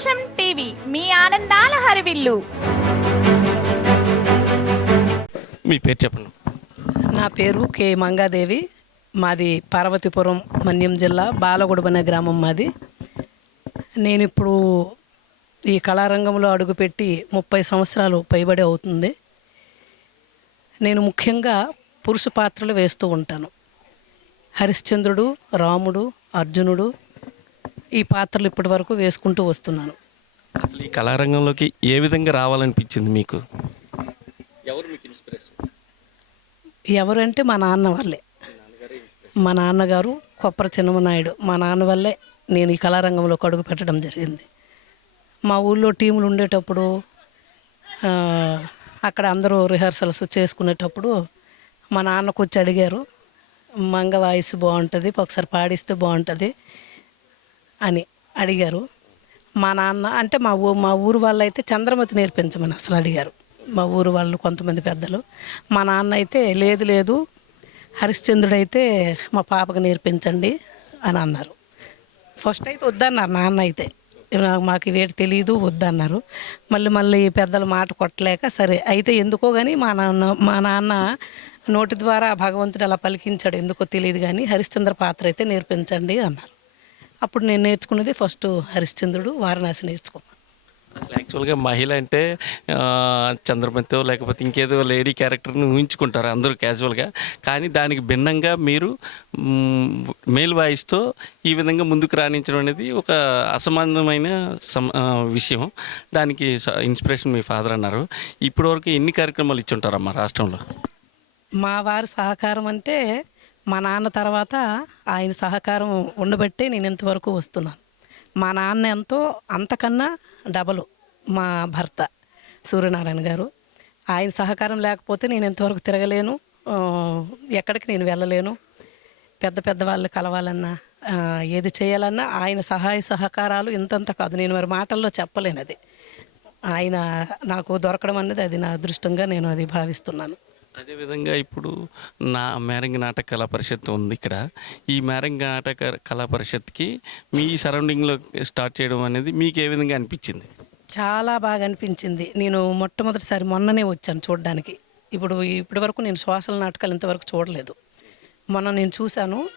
సంతోషం టీవీ. మీ ఆనందాల హరివిల్లు. మీ పేరు చెప్పండి. నా పేరు కె మంగాదేవి. మాది పార్వతీపురం మన్యం జిల్లా బాలగుడబ అనే గ్రామం మాది. నేను ఇప్పుడు ఈ కళారంగంలో అడుగుపెట్టి ముప్పై సంవత్సరాలు పైబడి అవుతుంది. నేను ముఖ్యంగా పురుష పాత్రలు వేస్తూ ఉంటాను. హరిశ్చంద్రుడు రాముడు అర్జునుడు ఈ పాత్రలు ఇప్పటి వరకు వేసుకుంటూ వస్తున్నాను. అసలు ఈ కళారంగంలోకి ఏ విధంగా రావాలనిపించింది మీకు? ఎవరు మీకు ఇన్స్పిరేషన్ ఎవరంటే మా నాన్న వాళ్ళే. మా నాన్నగారు కొప్పర చిన్నమనాయుడు. మా నాన్న వల్లే నేను ఈ కళారంగంలో అడుగు పెట్టడం జరిగింది. మా ఊళ్ళో టీములు ఉండేటప్పుడు ఆ, అక్కడ అందరూ రిహార్సల్స్ చేసుకునేటప్పుడు మా నాన్నకు వచ్చి అడిగారు మంగ వాయిస్ బాగుంటుంది ఒకసారి పాడిస్తే బాగుంటుంది. అని అడిగారు. మా నాన్న అంటే మా ఊ మా ఊరు వాళ్ళు అయితే చంద్రమతి నేర్పించమని అసలు అడిగారు. మా ఊరు వాళ్ళు కొంతమంది పెద్దలు. మా నాన్న అయితే లేదు లేదు హరిశ్చంద్రుడు అయితే మా పాపకు నేర్పించండి అని అన్నారు. ఫస్ట్ అయితే వద్దన్నారు నాన్న అయితే. మాకు వేటి తెలియదు వద్దన్నారు. మళ్ళీ మళ్ళీ పెద్దలు మాట కొట్టలేక సరే అయితే ఎందుకో కానీ మా నాన్న మా నాన్న నోటి ద్వారా భగవంతుడు అలా పలికించాడు. ఎందుకో తెలియదు కానీ హరిశ్చంద్ర పాత్ర అయితే నేర్పించండి అన్నారు. అప్పుడు నేను నేర్చుకున్నది ఫస్ట్ హరిశ్చంద్రుడు వారణాసి నేర్చుకున్నాను అసలు యాక్చువల్గా మహిళ అంటే ఆ, చంద్రమతితో లేకపోతే ఇంకేదో లేడీ క్యారెక్టర్ని ఊహించుకుంటారు అందరూ క్యాజువల్గా. కానీ దానికి భిన్నంగా మీరు మేల్ వాయిస్తో ఈ విధంగా ముందుకు రాణించడం అనేది ఒక అసమానమైన విషయం. దానికి ఇన్స్పిరేషన్ మీ ఫాదర్ అన్నారు. ఇప్పటివరకు ఎన్ని కార్యక్రమాలు ఇచ్చుంటారమ్మా రాష్ట్రంలో? మా వారి సహకారం అంటే మా నాన్న తర్వాత ఆయన సహకారం ఉండబట్టే నేను ఇంతవరకు వస్తున్నాను. మా నాన్న ఎంతో అంతకన్నా డబలు మా భర్త సూర్యనారాయణ గారు. ఆయన సహకారం లేకపోతే నేను ఇంతవరకు తిరగలేను. ఎక్కడికి నేను వెళ్ళలేను. పెద్ద పెద్ద వాళ్ళు కలవాలన్నా ఏది చేయాలన్నా ఆయన సహాయ సహకారాలు ఇంతంత కాదు. నేను మరి మాటల్లో చెప్పలేను అది. ఆయన నాకు దొరకడం అనేది అది నా అదృష్టంగా నేను అది భావిస్తున్నాను. అదేవిధంగా ఇప్పుడు నా మేరంగి నాటక కళా పరిషత్ ఉంది ఇక్కడ. ఈ మేరంగి నాటక కళా పరిషత్కి మీ సరౌండింగ్లో స్టార్ట్ చేయడం అనేది మీకు ఏ విధంగా అనిపించింది? చాలా బాగా అనిపించింది. నేను మొట్టమొదటిసారి మొన్ననే వచ్చాను చూడడానికి. ఇప్పుడు ఇప్పటి వరకు నేను శ్వాసల నాటకాలు ఇంతవరకు చూడలేదు. మొన్న నేను చూశాను.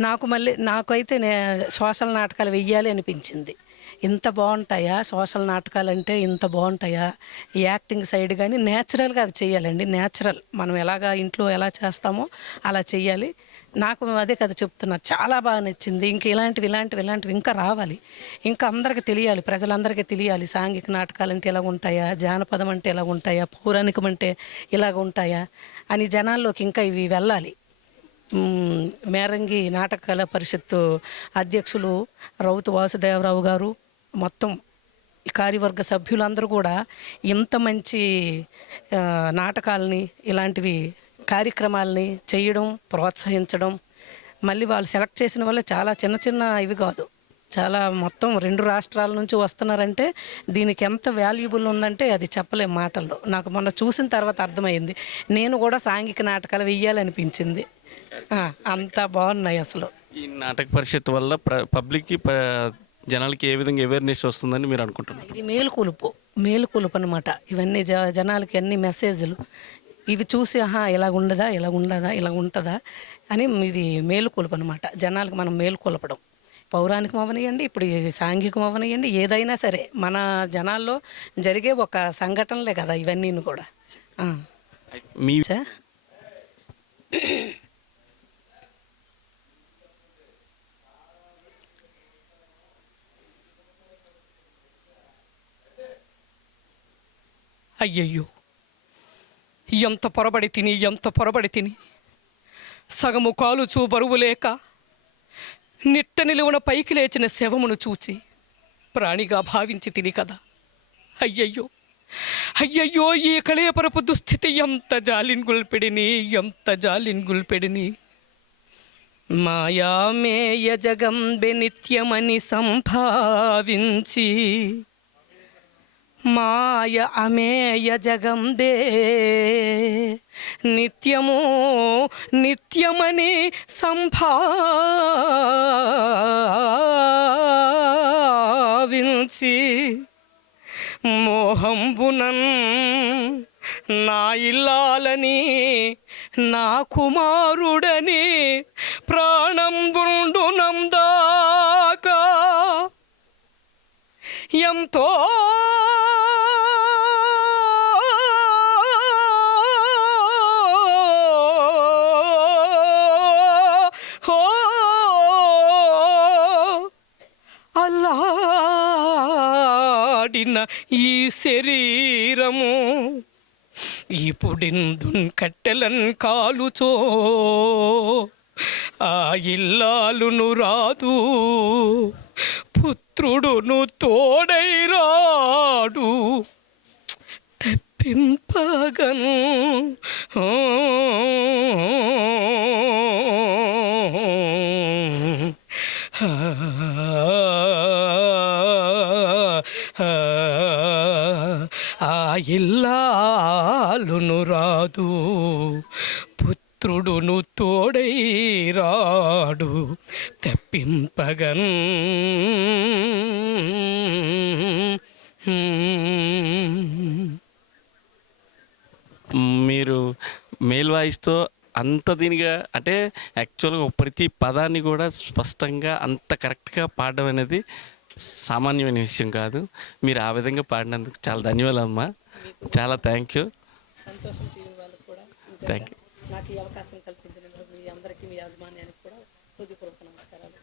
నాకు మళ్ళీ నాకైతే నే శ్వాసల నాటకాలు వెయ్యాలి అనిపించింది. ఇంత బాగుంటాయా? సోషల్ నాటకాలు అంటే ఇంత బాగుంటాయా? యాక్టింగ్ సైడ్ కానీ న్యాచురల్గా అవి చేయాలండి న్యాచురల్ మనం ఎలాగా ఇంట్లో ఎలా చేస్తామో అలా చేయాలి నాకు అదే కదా చెప్తున్నా. చాలా బాగా నచ్చింది. ఇంక ఇలాంటివి ఇలాంటివి ఇలాంటివి ఇంకా రావాలి. ఇంకా అందరికీ తెలియాలి. ప్రజలందరికీ తెలియాలి. సాంఘిక నాటకాలు అంటే ఎలా ఉంటాయా? జానపదం అంటే ఎలా ఉంటాయా? పౌరాణికం అంటే ఇలాగ ఉంటాయా? అని జనాల్లోకి ఇంకా ఇవి వెళ్ళాలి. మేరంగి నాటక కళా పరిషత్తు అధ్యక్షులు రౌతు వాసుదేవరావు గారు మొత్తం ఈ కార్యవర్గ సభ్యులందరూ కూడా ఇంత మంచి నాటకాలని ఇలాంటివి కార్యక్రమాలని చేయడం ప్రోత్సహించడం మళ్ళీ వాళ్ళు సెలెక్ట్ చేసిన వల్ల చాలా చిన్న చిన్న ఇవి కాదు. చాలా మొత్తం రెండు రాష్ట్రాల నుంచి వస్తున్నారంటే దీనికి ఎంత వాల్యుబుల్ ఉందంటే అది చెప్పలేం మాటల్లో. నాకు మొన్న చూసిన తర్వాత అర్థమైంది. నేను కూడా సాంఘిక నాటకాలు వెయ్యాలనిపించింది. అంత బాగున్నాయి అసలు. ఈ నాటక పరిషత్ వల్ల పబ్లిక్కి జనాలకి ఏ విధంగా అవేర్నెస్ వస్తుందని మీరు అనుకుంటున్నారు? ఇది మేలుకొలుపు మేలుకొలుపు అనమాట ఇవన్నీ జ జనాలకి అన్ని మెసేజ్లు ఇవి చూసి ఆహా ఇలా ఉండదా ఇలా ఉండదా ఇలా ఉంటుందా అని ఇది మేలుకొలుపు అనమాట జనాలకు మనం మేలుకొలపడం. పౌరాణికం అవనియండి ఇప్పుడు సాంఘికం అవనియండి ఏదైనా సరే మన జనాల్లో జరిగే ఒక సంఘటనలే కదా ఇవన్నీ కూడా. మీ అయ్యయ్యో ఎంత పొరబడి తిని ఎంత పొరబడి తిని. సగము కాలుచూ బరువు లేక నిట్ట నిలువున పైకి లేచిన శవమును చూచి ప్రాణిగా భావించి తిని కదా. అయ్యయ్యో అయ్యయ్యో ఈ కళేపరపు దుస్థితి ఎంత జాలిన్ గుల్పెడిని ఎంత జాలిన్ గుల్పెడిని మాయామేయ జగంబె నిత్యమని సంభావించి మాయ అమేయ జగందే. నిత్యము నిత్యమని సంభావించి వరించి మోహంబునన్ నా ఇల్లాలని నా కుమారుడని ప్రాణం ఎంతో అల్లాడిన ఈ శరీరము ఇప్పుడిందున్ కట్టెలన్ కాలుచో ఆ ఇల్లాలును రాదు పుత్రుడును తోడై రాడు తప్పింపగను ఆ ఇల్లాలును రాదు. పుత్రుడును తోడై రాడు. తెప్పింపగన్. మీరు మేల్ వాయిస్తో అంత దీనిగా అంటే యాక్చువల్గా ప్రతి పదాన్ని కూడా స్పష్టంగా అంత కరెక్ట్గా పాడడం అనేది సామాన్యమైన విషయం కాదు. మీరు ఆ విధంగా పాడినందుకు చాలా ధన్యవాదాలు అమ్మా చాలా థ్యాంక్ యూ సంతోషం టీవీ వాళ్ళకు కూడా. థ్యాంక్ యూ నాకు ఈ అవకాశం కల్పించిన మీ అందరికీ మీ యాజమాన్యానికి కూడా హృదయపూర్వక నమస్కారాలు